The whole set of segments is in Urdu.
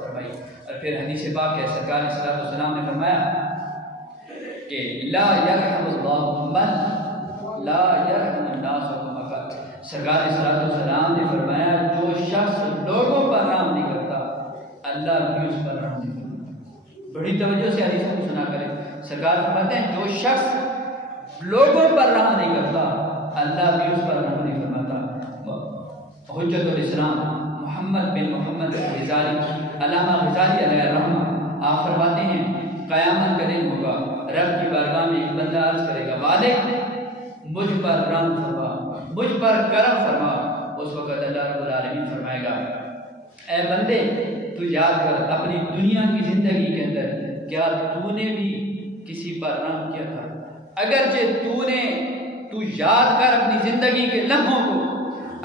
فرمائی۔ اور پھر حدیث پاک ہے، سرکار صلی اللہ علیہ وسلم نے فرمایا کہ لا یرحم اللہ من لا یرحم الناس فقط۔ سرکار صلی اللہ علیہ وسلم نے فرمایا جو شخص لوگوں پر رحم نہیں کرتا اللہ بھی اس پر رحم نہیں کرتا۔ بڑی توجہ سے حدیث کو سنا کرے۔ سرکار فرماتے ہیں جو شخص لوگوں پر رحم نہیں کرتا اللہ بھی اس پر رحم نہیں فرماتا۔ حجت الاسلام محمد بن محمد غزالی، علامہ غزالی علیہ الرحمہ، آپ فرماتے ہیں قیامت کا دن ہوگا، رب کی بارگاہ میں ایک بندہ عرض کرے گا مالک مجھ پر رحم فرما، مجھ پر کرم فرما۔ اس وقت اللہ رب العالمین فرمائے گا اے بندے تو یاد کر اپنی دنیا کی زندگی کے اندر کیا تو نے بھی کسی پر رحم کیا تھا؟ اگرچہ تو یاد کر اپنی زندگی کے لمحوں کو،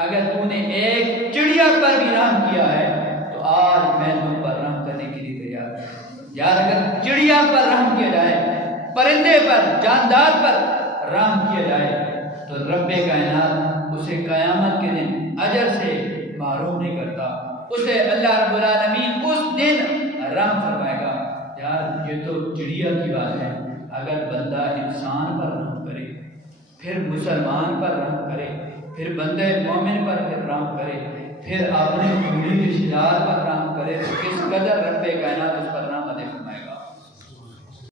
اگر تو نے ایک چڑیا پر بھی رحم کیا ہے تو آج میں تم پر رحم کرنے کے لیے تیار ہوں۔ یار اگر چڑیا پر رحم کیا جائے، پرندے پر، جاندار پر رحم کیا جائے تو رب کائنات اسے قیامت کے دن اجر سے محروم نہیں کرتا، اسے اللہ رب العالمین اس دن رحم فرمائے گا۔ یار یہ تو چڑیا کی بات ہے، اگر بندہ انسان پر رحم کرے، پھر مسلمان پر رحم کرے، پھر بندے مومن پر پھر رحم کرے، پھر اپنے رشتہ دار پر رحم کرے تو کس قدر رب کائنات اس پر